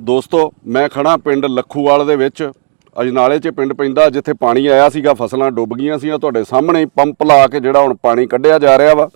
ਦੋਸਤੋ, ਮੈਂ ਖੜਾ ਪਿੰਡ ਲੱਖੂਵਾਲ ਦੇ ਵਿੱਚ। ਅਜਨਾਲੇ 'ਚ ਪਿੰਡ ਪੈਂਦਾ, ਜਿੱਥੇ ਪਾਣੀ ਆਇਆ ਸੀਗਾ, ਫਸਲਾਂ ਡੁੱਬ ਗਈਆਂ ਸੀ ਤੁਹਾਡੇ ਸਾਹਮਣੇ ਪੰਪ ਲਾ ਕੇ ਜਿਹੜਾ ਹੁਣ ਪਾਣੀ ਕੱਢਿਆ ਜਾ ਰਿਹਾ ਵਾ।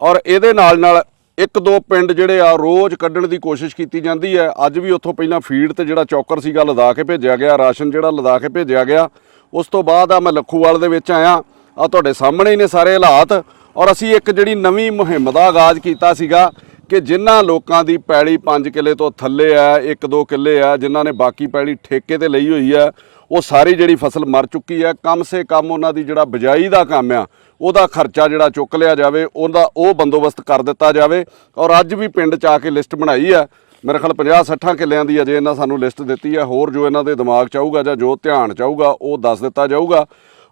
ਔਰ ਇਹਦੇ ਨਾਲ ਨਾਲ ਇੱਕ ਦੋ ਪਿੰਡ ਜਿਹੜੇ ਆ, ਰੋਜ਼ ਕੱਢਣ ਦੀ ਕੋਸ਼ਿਸ਼ ਕੀਤੀ ਜਾਂਦੀ ਹੈ। ਅੱਜ ਵੀ ਉੱਥੋਂ ਪਹਿਲਾਂ ਫੀਡ ਤੇ ਜਿਹੜਾ ਚੌਕਰ ਸੀਗਾ ਲਦਾ ਕੇ ਭੇਜਿਆ ਗਿਆ। ਰਾਸ਼ਨ ਜਿਹੜਾ ਲਦਾ ਕੇ ਭੇਜਿਆ ਗਿਆ। ਉਸ ਤੋਂ ਬਾਅਦ ਆ ਮੈਂ ਲੱਖੂਵਾਲ ਦੇ ਵਿੱਚ ਆਇਆ। ਆ ਤੁਹਾਡੇ ਸਾਹਮਣੇ ਹੀ ਨੇ ਸਾਰੇ ਹਾਲਾਤ। ਔਰ ਅਸੀਂ ਇੱਕ ਜਿਹੜੀ ਨਵੀਂ ਮੁਹਿੰਮ ਦਾ ਆਗਾਜ਼ ਕੀਤਾ ਸੀਗਾ ਕਿ ਜਿਨ੍ਹਾਂ ਲੋਕਾਂ ਦੀ ਪੈਲੀ 5 ਕਿੱਲੇ ਤੋਂ ਥੱਲੇ ਆ 1-2 ਕਿੱਲੇ ਆ, ਜਿਨ੍ਹਾਂ ਨੇ ਬਾਕੀ ਪੈਲੀ ਠੇਕੇ ਤੇ ਲਈ ਹੋਈ ਆ, ਉਹ ਸਾਰੀ ਜਿਹੜੀ ਫਸਲ ਮਰ ਚੁੱਕੀ ਹੈ ਕਮ ਸੇ ਕਮ ਉਹਨਾਂ ਦੀ ਜਿਹੜਾ ਬਿਜਾਈ ਦਾ ਕੰਮ ਆ, ਉਹਦਾ ਖਰਚਾ ਜਿਹੜਾ ਚੁੱਕ ਲਿਆ ਜਾਵੇ, ਉਹਦਾ ਉਹ ਬੰਦੋਬਸਤ ਕਰ ਦਿੱਤਾ ਜਾਵੇ। ਔਰ ਅੱਜ ਵੀ ਪਿੰਡ ਚ ਆ ਕੇ ਲਿਸਟ ਬਣਾਈ ਆ। ਮੇਰੇ ਖਿਆਲ 50 60 ਕਿੱਲਿਆਂ ਦੀ ਅਜੇ ਇਹਨਾਂ ਸਾਨੂੰ ਲਿਸਟ ਦਿੱਤੀ ਹੈ ਹੋਰ ਜੋ ਇਹਨਾਂ ਦੇ ਦਿਮਾਗ ਚ ਆਊਗਾ ਜਾਂ ਜੋ ਧਿਆਨ ਚ ਆਊਗਾ, ਉਹ ਦੱਸ ਦਿੱਤਾ ਜਾਊਗਾ।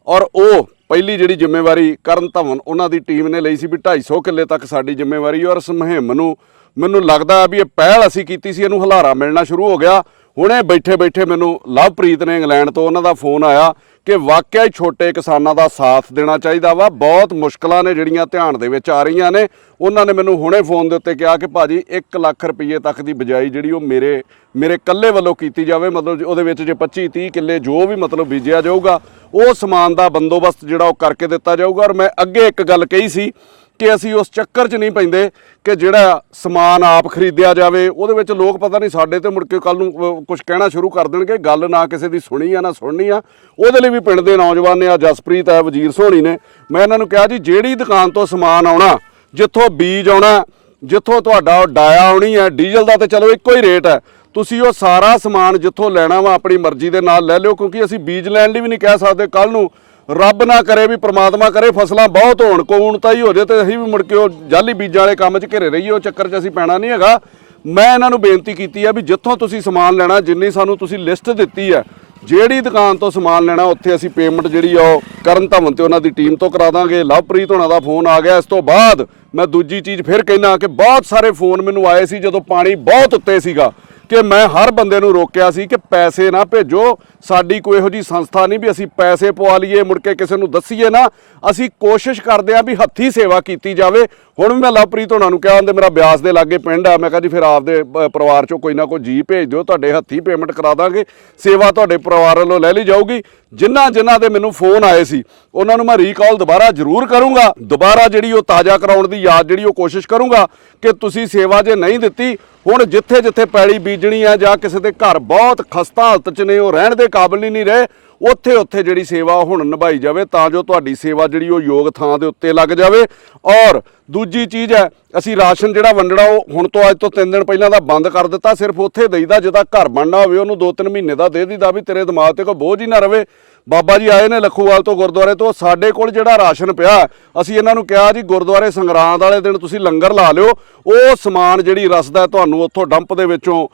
ਔਰ ਉਹ ਪਹਿਲੀ ਜਿਹੜੀ ਜ਼ਿੰਮੇਵਾਰੀ ਕਰਨ ਧਵਨ ਉਹਨਾਂ ਦੀ ਟੀਮ ਨੇ ਲਈ ਸੀ ਵੀ 250 ਕਿੱਲੇ ਤੱਕ ਸਾਡੀ ਜ਼ਿੰਮੇਵਾਰੀ ਔਰ ਇਸ ਮੁਹਿੰਮ ਨੂੰ ਮੈਨੂੰ ਲੱਗਦਾ ਵੀ ਇਹ ਪਹਿਲ ਅਸੀਂ ਕੀਤੀ ਸੀ, ਇਹਨੂੰ ਹਲਾਰਾ ਮਿਲਣਾ ਸ਼ੁਰੂ ਹੋ ਗਿਆ। ਹੁਣੇ ਬੈਠੇ ਬੈਠੇ ਮੈਨੂੰ ਲਵਪ੍ਰੀਤ ਨੇ ਇੰਗਲੈਂਡ ਤੋਂ ਉਹਨਾਂ ਦਾ ਫੋਨ ਆਇਆ ਕਿ ਵਾਕਿਆ ਹੀ ਛੋਟੇ ਕਿਸਾਨਾਂ ਦਾ ਸਾਥ ਦੇਣਾ ਚਾਹੀਦਾ ਵਾ। ਬਹੁਤ ਮੁਸ਼ਕਲਾਂ ਨੇ ਜਿਹੜੀਆਂ ਧਿਆਨ ਦੇ ਵਿੱਚ ਆ ਰਹੀਆਂ ਨੇ। ਉਹਨਾਂ ਨੇ ਮੈਨੂੰ ਹੁਣੇ ਫੋਨ ਦੇ ਉੱਤੇ ਕਿਹਾ ਕਿ ਭਾਜੀ 1 ਲੱਖ ਰੁਪਏ ਤੱਕ ਦੀ ਬਜਾਈ ਜਿਹੜੀ ਉਹ ਮੇਰੇ ਮੇਰੇ ਇਕੱਲੇ ਵੱਲੋਂ ਕੀਤੀ ਜਾਵੇ। ਮਤਲਬ ਉਹਦੇ ਵਿੱਚ ਜੇ 25 30 ਕਿੱਲੇ ਜੋ ਵੀ ਮਤਲਬ ਬੀਜਿਆ ਜਾਊਗਾ, ਉਹ ਸਮਾਨ ਦਾ ਬੰਦੋਬਸਤ ਜਿਹੜਾ ਉਹ ਕਰਕੇ ਦਿੱਤਾ ਜਾਊਗਾ। ਔਰ ਮੈਂ ਅੱਗੇ ਇੱਕ ਗੱਲ ਕਹੀ ਸੀ ਕਿ ਅਸੀਂ ਉਸ ਚੱਕਰ 'ਚ ਨਹੀਂ ਪੈਂਦੇ ਕਿ ਜਿਹੜਾ ਸਮਾਨ ਆਪ ਖਰੀਦਿਆ ਜਾਵੇ, ਉਹਦੇ ਵਿੱਚ ਲੋਕ ਪਤਾ ਨਹੀਂ ਸਾਡੇ ਤੇ ਮੁੜ ਕੇ ਕੱਲ ਨੂੰ ਕੁਝ ਕਹਿਣਾ ਸ਼ੁਰੂ ਕਰ ਦੇਣਗੇ, ਗੱਲ ਨਾ ਕਿਸੇ ਦੀ ਸੁਣੀ ਆ, ਨਾ ਸੁਣਨੀ ਆ। ਉਹਦੇ ਲਈ ਵੀ ਪਿੰਡ ਦੇ ਨੌਜਵਾਨ ਨੇ ਆ ਜਸਪ੍ਰੀਤ, ਆ ਵਜ਼ੀਰ ਸੋਹਣੀ ਨੇ, ਮੈਂ ਇਹਨਾਂ ਨੂੰ ਕਿਹਾ ਜੀ, ਜਿਹੜੀ ਦੁਕਾਨ ਤੋਂ ਸਮਾਨ ਆਉਣਾ, ਜਿੱਥੋਂ ਬੀਜ ਆਉਣਾ, ਜਿੱਥੋਂ ਤੁਹਾਡਾ ਉਹ ਡਾਇਆ ਆਉਣੀ ਹੈ ਡੀਜ਼ਲ ਦਾ ਤੇ ਚਲੋ ਇੱਕੋ ਹੀ ਰੇਟ ਹੈ ਤੁਸੀਂ ਉਹ ਸਾਰਾ ਸਮਾਨ ਜਿੱਥੋਂ ਲੈਣਾ ਵਾ, ਆਪਣੀ ਮਰਜ਼ੀ ਦੇ ਨਾਲ ਲੈ ਲਿਓ, ਕਿਉਂਕਿ ਅਸੀਂ ਬੀਜ ਲੈਣ ਲਈ ਵੀ ਨਹੀਂ ਕਹਿ ਸਕਦੇ ਕੱਲ ਨੂੰ ਰੱਬ ਨਾ ਕਰੇ ਵੀ ਪ੍ਰਮਾਤਮਾ ਕਰੇ, ਫਸਲਾਂ ਬਹੁਤ ਹੋਣ ਕੋਣਤਾ ਹੀ ਹੋ ਜੇ ਤੇ ਅਸੀਂ ਵੀ ਮੁੜ ਕੇ ਉਹ ਜਾਲੀ ਬੀਜਾਂ ਵਾਲੇ ਕੰਮ 'ਚ ਘਿਰੇ ਰਹੀਏ, ਉਹ ਚੱਕਰ 'ਚ ਅਸੀਂ ਪੈਣਾ ਨਹੀਂ ਹੈਗਾ। ਮੈਂ ਇਹਨਾਂ ਨੂੰ ਬੇਨਤੀ ਕੀਤੀ ਆ ਵੀ ਜਿੱਥੋਂ ਤੁਸੀਂ ਸਮਾਨ ਲੈਣਾ, ਜਿੰਨੀ ਸਾਨੂੰ ਤੁਸੀਂ ਲਿਸਟ ਦਿੱਤੀ ਹੈ ਜਿਹੜੀ ਦੁਕਾਨ ਤੋਂ ਸਮਾਨ ਲੈਣਾ, ਉੱਥੇ ਅਸੀਂ ਪੇਮੈਂਟ ਜਿਹੜੀ ਆ ਉਹ ਕਰਨ ਧਵਨ ਤੇ ਉਹਨਾਂ ਦੀ ਟੀਮ ਤੋਂ ਕਰਾ ਦਾਂਗੇ। ਲਵਪ੍ਰੀਤ ਹੋਣਾ ਦਾ ਫੋਨ ਆ ਗਿਆ, ਇਸ ਤੋਂ ਬਾਅਦ ਮੈਂ ਦੂਜੀ ਚੀਜ਼ ਫਿਰ ਕਹਿਣਾ ਕਿ ਬਹੁਤ ਸਾਰੇ ਫੋਨ ਮੈਨੂੰ ਆਏ ਸੀ ਜਦੋਂ ਪਾਣੀ ਬਹੁਤ ਉੱਤੇ ਸੀਗਾ। ਕਿ ਮੈਂ ਹਰ ਬੰਦੇ ਨੂੰ ਰੋਕਿਆ ਸੀ ਕਿ ਪੈਸੇ ਨਾ ਭੇਜੋ। ਸਾਡੀ ਕੋਈ ਇਹੋ ਜੀ ਸੰਸਥਾ ਨਹੀਂ ਵੀ ਅਸੀਂ ਪੈਸੇ ਪਵਾ ਲਈਏ, ਮੁੜ ਕੇ ਕਿਸੇ ਨੂੰ ਦੱਸੀਏ ਨਾ। ਅਸੀਂ ਕੋਸ਼ਿਸ਼ ਕਰਦੇ ਆ ਵੀ ਹੱਥੀ ਸੇਵਾ ਕੀਤੀ ਜਾਵੇ। ਹੁਣ ਵੀ ਮੈਂ ਲਵਪ੍ਰੀਤ ਹੋਣਾ ਨੂੰ ਕਿਹਾ ਹੁੰਦੇ ਮੇਰਾ ਬਿਆਸ ਦੇ ਲਾਗੇ ਪਿੰਡ ਆ। ਮੈਂ ਕਿਹਾ ਜੀ, ਫਿਰ ਆਪਦੇ ਪਰਿਵਾਰ ਚੋਂ ਕੋਈ ਨਾ ਕੋਈ ਜੀ ਭੇਜ ਦਿਓ, ਤੁਹਾਡੇ ਹੱਥੀ ਪੇਮੈਂਟ ਕਰਾ ਦਾਂਗੇ। ਸੇਵਾ ਤੁਹਾਡੇ ਪਰਿਵਾਰ ਵੱਲੋਂ ਲੈ ਲਈ ਜਾਊਗੀ। ਜਿਨ੍ਹਾਂ ਜਿਨ੍ਹਾਂ ਦੇ ਮੈਨੂੰ ਫੋਨ ਆਏ ਸੀ, ਉਹਨਾਂ ਨੂੰ ਮੈਂ ਰੀਕਾਲ ਦੁਬਾਰਾ ਜ਼ਰੂਰ ਕਰੂੰਗਾ। ਦੁਬਾਰਾ ਜਿਹੜੀ ਉਹ ਤਾਜ਼ਾ ਕਰਾਉਣ ਦੀ ਯਾਦ ਜਿਹੜੀ ਉਹ ਕੋਸ਼ਿਸ਼ ਕਰੂੰਗਾ ਕਿ ਤੁਸੀਂ ਸੇਵਾ ਜੇ ਨਹੀਂ ਦਿੱਤੀ ਹੁਣ ਜਿੱਥੇ ਜਿੱਥੇ ਪੈਲੀ ਬੀਜਣੀ ਆ ਜਾਂ ਕਿਸੇ ਦੇ ਘਰ ਬਹੁਤ ਖਸਤਾ ਹਾਲਤ 'ਚ ਨੇ, ਉਹ ਰਹਿਣ ਦੇ ਕਾਬਿਲ ਹੀ ਨਹੀਂ ਰਹੇ, ਉੱਥੇ ਉੱਥੇ ਜਿਹੜੀ ਸੇਵਾ ਹੁਣ ਨਿਭਾਈ ਜਾਵੇ ਤਾਂ ਜੋ ਤੁਹਾਡੀ ਸੇਵਾ ਜਿਹੜੀ ਉਹ ਯੋਗ ਥਾਂ ਦੇ ਉੱਤੇ ਲੱਗ ਜਾਵੇ। ਔਰ ਦੂਜੀ ਚੀਜ਼ ਹੈ, ਅਸੀਂ ਰਾਸ਼ਨ ਜਿਹੜਾ ਵੰਡਣਾ, ਉਹ ਹੁਣ ਤੋਂ ਅੱਜ ਤੋਂ 3 ਦਿਨ ਪਹਿਲਾਂ ਦਾ ਬੰਦ ਕਰ ਦਿੱਤਾ, ਸਿਰਫ ਉੱਥੇ ਦੇਈਦਾ ਜਿਹਦਾ ਘਰ ਬਣਨਾ ਹੋਵੇ, ਉਹਨੂੰ 2-3 ਮਹੀਨੇ ਦਾ ਦੇ ਦੀਦਾ ਵੀ ਤੇਰੇ ਦਿਮਾਗ ਤੇ ਕੋਈ ਬੋਝ ਹੀ ਨਾ ਰਵੇ। ਬਾਬਾ ਜੀ ਆਏ ਨੇ ਲੱਖੂਵਾਲ ਤੋਂ ਗੁਰਦੁਆਰੇ ਤੋਂ। ਸਾਡੇ ਕੋਲ ਜਿਹੜਾ ਰਾਸ਼ਨ ਪਿਆ, ਅਸੀਂ ਇਹਨਾਂ ਨੂੰ ਕਿਹਾ ਜੀ, ਗੁਰਦੁਆਰੇ ਸੰਗਰਾਂਦ ਵਾਲੇ ਦਿਨ ਤੁਸੀਂ ਲੰਗਰ ਲਾ ਲਿਓ। ਉਹ ਸਮਾਨ ਜਿਹੜੀ ਰਸਦਾ ਤੁਹਾਨੂੰ ਉੱਥੋਂ ਡੰਪ ਦੇ ਵਿੱਚੋਂ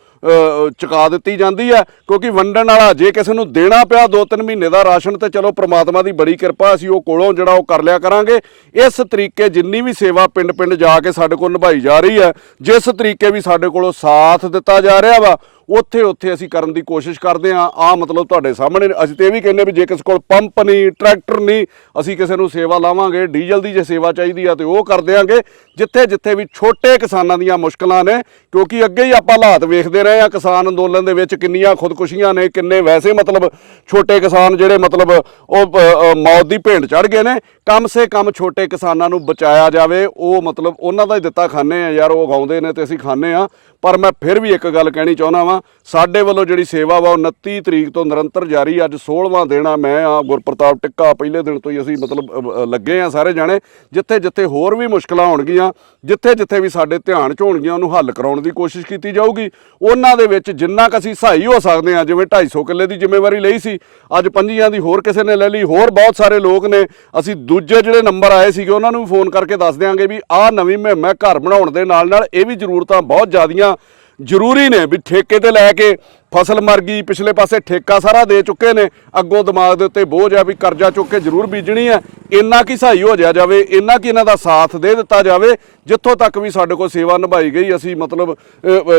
ਚੁਕਾ ਦਿੱਤੀ ਜਾਂਦੀ ਹੈ। ਕਿਉਂਕਿ ਵੰਡਣ ਵਾਲਾ ਜੇ ਕਿਸੇ ਨੂੰ ਦੇਣਾ ਪਿਆ 2-3 ਮਹੀਨੇ ਦਾ ਰਾਸ਼ਨ, ਤੇ ਚਲੋ ਪ੍ਰਮਾਤਮਾ ਦੀ ਬੜੀ ਕਿਰਪਾ, ਅਸੀਂ ਉਹ ਕੋਲੋਂ ਜਿਹੜਾ ਉਹ ਕਰ ਲਿਆ ਕਰਾਂਗੇ। ਇਸ ਤਰੀਕੇ ਜਿੰਨੀ ਵੀ ਸੇਵਾ ਪਿੰਡ-ਪਿੰਡ ਜਾ ਕੇ ਸਾਡੇ ਕੋਲ ਨਿਭਾਈ ਜਾ ਰਹੀ ਹੈ, ਜਿਸ ਤਰੀਕੇ ਵੀ ਸਾਡੇ ਕੋਲੋਂ ਸਾਥ ਦਿੱਤਾ ਜਾ ਰਿਹਾ ਵਾ ਉੱਥੇ ਉੱਥੇ ਅਸੀਂ ਕਰਨ ਦੀ ਕੋਸ਼ਿਸ਼ ਕਰਦੇ ਹਾਂ। ਆ ਮਤਲਬ ਤੁਹਾਡੇ ਸਾਹਮਣੇ ਅਸੀਂ ਤੇ ਇਹ ਵੀ ਕਹਿੰਦੇ ਵੀ ਜੇ ਕਿਸੇ ਕੋਲ ਪੰਪ ਨਹੀਂ, ਟਰੈਕਟਰ ਨਹੀਂ, ਅਸੀਂ ਕਿਸੇ ਨੂੰ ਸੇਵਾ ਲਾਵਾਂਗੇ। ਡੀਜ਼ਲ ਦੀ ਜੇ ਸੇਵਾ ਚਾਹੀਦੀ ਆ ਤੇ ਉਹ ਕਰ ਦਿਆਂਗੇ। ਜਿੱਥੇ ਜਿੱਥੇ ਵੀ ਛੋਟੇ ਕਿਸਾਨਾਂ ਦੀਆਂ ਮੁਸ਼ਕਲਾਂ ਨੇ, ਕਿਉਂਕਿ ਅੱਗੇ ਹੀ ਆਪਾਂ ਹਾਲਾਤ ਵੇਖਦੇ ਰਹੇ ਆ ਕਿਸਾਨ ਅੰਦੋਲਨ ਦੇ ਵਿੱਚ ਕਿੰਨੀਆਂ ਖੁਦਕੁਸ਼ੀਆਂ ਨੇ, ਕਿੰਨੇ ਵੈਸੇ ਮਤਲਬ ਛੋਟੇ ਕਿਸਾਨ ਜਿਹੜੇ ਮਤਲਬ ਉਹ ਮੌਤ ਦੀ ਭੇਂਟ ਚੜ ਗਏ ਨੇ। ਕਮ ਸੇ ਕਮ ਛੋਟੇ ਕਿਸਾਨਾਂ ਨੂੰ ਬਚਾਇਆ ਜਾਵੇ। ਉਹ ਮਤਲਬ ਉਹਨਾਂ ਦਾ ਹੀ ਦਿੱਤਾ ਖਾਣੇ ਆ ਯਾਰ, ਉਹ ਉਗਾਉਂਦੇ ਨੇ ਤੇ ਅਸੀਂ ਖਾਣੇ ਆ ਪਰ ਮੈਂ ਫਿਰ ਵੀ ਇੱਕ ਗੱਲ ਕਹਿਣੀ ਚਾਹੁੰਦਾ ਵਾਂ ਸਾਡੇ ਵੱਲੋਂ ਜਿਹੜੀ ਸੇਵਾ ਵਾ ਉਹ 29 ਤਰੀਕ ਤੋਂ ਨਿਰੰਤਰ ਜਾਰੀ, ਅੱਜ 16ਵਾਂ ਦਿਨ ਆ, ਮੈਂ ਆ ਗੁਰਪ੍ਰਤਾਪ ਟਿੱਕਾ ਪਹਿਲੇ ਦਿਨ ਤੋਂ ਹੀ ਅਸੀਂ ਮਤਲਬ ਲੱਗੇ ਆ ਸਾਰੇ ਜਾਣੇ ਜਿੱਥੇ ਜਿੱਥੇ ਹੋਰ ਵੀ ਮੁਸ਼ਕਲਾਂ ਹੋਣਗੀਆਂ ਜਿੱਥੇ ਜਿੱਥੇ ਵੀ ਸਾਡੇ ਧਿਆਨ ਚ ਹੋਣਗੀਆਂ, ਉਹਨੂੰ ਹੱਲ ਕਰਾਉਣ ਦੀ ਕੋਸ਼ਿਸ਼ ਕੀਤੀ ਜਾਊਗੀ। ਉਹਨਾਂ ਦੇ ਵਿੱਚ ਜਿੰਨਾ ਕੁ ਅਸੀਂ ਸਹਾਈ ਹੋ ਸਕਦੇ ਆ, ਜਿਵੇਂ 250 ਕਿੱਲੇ ਦੀ ਜ਼ਿੰਮੇਵਾਰੀ ਲਈ ਸੀ, ਅੱਜ ਪੰਜੀਆਂ ਦੀ ਹੋਰ ਕਿਸੇ ਨੇ ਲੈ ਲਈ, ਹੋਰ ਬਹੁਤ ਸਾਰੇ ਲੋਕ ਨੇ, ਅਸੀਂ ਦੂਜੇ ਜਿਹੜੇ ਨੰਬਰ ਆਏ ਸੀਗੇ, ਉਹਨਾਂ ਨੂੰ ਵੀ ਫੋਨ ਕਰਕੇ ਦੱਸ ਦਿਆਂਗੇ ਵੀ ਆਹ ਨਵੀਂ ਮੁਹਿੰਮ ਹੈ ਘਰ ਬਣਾਉਣ ਦੇ ਨਾਲ ਨਾਲ ਇਹ ਵੀ ਜ਼ਰੂਰਤਾਂ ਬਹੁਤ ਜ਼ਿਆਦੀਆਂ ਜ਼ਰੂਰੀ ਨੇ ਵੀ ਠੇਕੇ ਤੇ ਲੈ ਕੇ ਫਸਲ ਮਰ ਗਈ, ਪਿਛਲੇ ਪਾਸੇ ਠੇਕਾ ਸਾਰਾ ਦੇ ਚੁੱਕੇ ਨੇ। ਅੱਗੋਂ ਦਿਮਾਗ ਦੇ ਉੱਤੇ ਬੋਝ ਆ ਵੀ ਕਰਜ਼ਾ ਚੁੱਕ ਕੇ ਜ਼ਰੂਰ ਬੀਜਣੀ ਹੈ। ਇੰਨਾ ਕੀ ਸਹਾਈ ਹੋ ਜਾਇਆ ਜਾਵੇ, ਇੰਨਾ ਕੀ ਇਹਨਾਂ ਦਾ ਸਾਥ ਦੇ ਦਿੱਤਾ ਜਾਵੇ, ਜਿੱਥੋਂ ਤੱਕ ਵੀ ਸਾਡੇ ਕੋਲ ਸੇਵਾ ਨਿਭਾਈ ਗਈ, ਅਸੀਂ ਮਤਲਬ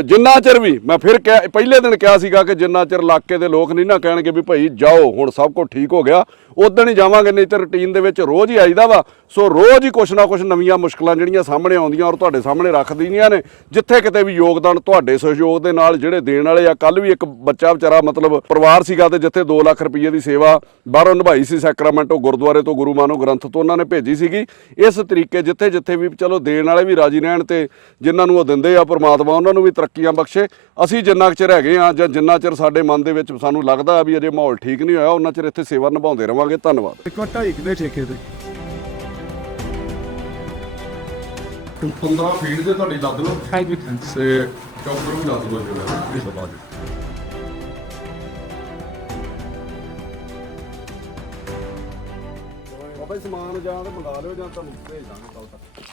ਜਿੰਨਾ ਚਿਰ ਵੀ, ਮੈਂ ਫਿਰ ਕਿਹਾ, ਪਹਿਲੇ ਦਿਨ ਕਿਹਾ ਸੀਗਾ ਕਿ ਜਿੰਨਾ ਚਿਰ ਇਲਾਕੇ ਦੇ ਲੋਕ ਨਹੀਂ ਨਾ ਕਹਿਣਗੇ ਵੀ ਭਾਈ ਜਾਓ, ਹੁਣ ਸਭ ਕੁਝ ਠੀਕ ਹੋ ਗਿਆ ਉਦੋਂ ਹੀ ਜਾਵਾਂਗੇ, ਨਹੀਂ ਤੇ ਰੁਟੀਨ ਦੇ ਵਿੱਚ ਰੋਜ਼ ਹੀ ਆਈਦਾ ਵਾ। ਸੋ ਰੋਜ਼ ਹੀ ਕੁਛ ਨਾ ਕੁਛ ਨਵੀਆਂ ਮੁਸ਼ਕਲਾਂ ਜਿਹੜੀਆਂ ਸਾਹਮਣੇ ਆਉਂਦੀਆਂ ਔਰ ਤੁਹਾਡੇ ਸਾਹਮਣੇ ਰੱਖ ਦਿੰਦੀਆਂ ਨੇ, ਜਿੱਥੇ ਕਿਤੇ ਵੀ ਯੋਗਦਾਨ ਤੁਹਾਡੇ ਸਹਿਯੋਗ ਦੇ ਨਾਲ, ਜਿਹੜੇ ਦੇਣ ਵਾਲੇ ਆ ਕੱਲ ਵੀ ਇੱਕ ਬੱਚਾ ਵਿਚਾਰਾ ਮਤਲਬ ਪਰਿਵਾਰ ਸੀਗਾ ਤੇ ਜਿੱਥੇ 2 ਲੱਖ ਰੁਪਏ ਦੀ ਸੇਵਾ ਬਾਹਰੋਂ ਨਿਭਾਈ ਸੀ ਸੈਕਰਾਮੈਂਟੋ ਗੁਰਦੁਆਰੇ ਤੋਂ ਗੁਰੂ ਮਾਨੋ ਗ੍ਰੰਥ ਤੋਂ ਉਹਨਾਂ ਨੇ ਭੇਜੀ ਸੀਗੀ। ਇਸ ਤਰੀਕੇ ਜਿੱਥੇ ਜਿੱਥੇ ਵੀ ਚਲੋ ਦੇਣ ਵਾਲੇ ਵੀ ਰਾਜੀ ਰਹਿਣ ਤੇ ਜਿਨ੍ਹਾਂ ਨੂੰ ਉਹ ਦਿੰਦੇ ਆ ਪ੍ਰਮਾਤਮਾ ਉਹਨਾਂ ਨੂੰ ਵੀ ਤਰੱਕੀਆਂ ਬਖਸ਼ੇ। ਅਸੀਂ ਜਿੰਨਾ ਕੁ ਚਿਰ ਹੈਗੇ ਆ ਜਾਂ ਜਿੰਨਾ ਚਿਰ ਸਾਡੇ ਮਨ ਦੇ ਵਿੱਚ ਸਾਨੂੰ ਲੱਗਦਾ ਵੀ ਅਜੇ ਮਾਹੌਲ ਠੀਕ ਨਹੀਂ ਹੋਇਆ ਉਹਨਾਂ ਚਿਰ ਇੱਥੇ ਸੇਵਾ ਨਿਭਾਉਂਦੇ ਰਵਾਂਗੇ। ਧੰਨਵਾਦ। ਇੱਕ ਵਾਰ ਢਾਈ ਕਿਲੇ ਠੇਕੇ ਤੇ। 15 ਫੀਟ ਦੇ ਤੁਹਾਡੀ ਦੱਦ ਲਓ। ਹਾਂਜੀ। ਤੇ ਚੌਪਰ ਵੀ ਦੱਸ ਦਿਓ ਜਿਹੜਾ ਭਾਈ ਸਮਾਨ ਜਾਂ ਤਾਂ ਮੰਗਾ ਲਿਓ ਜਾਂ ਤੁਹਾਨੂੰ ਭੇਜ ਦਾਂਗੇ ਕੱਲ ਤੱਕ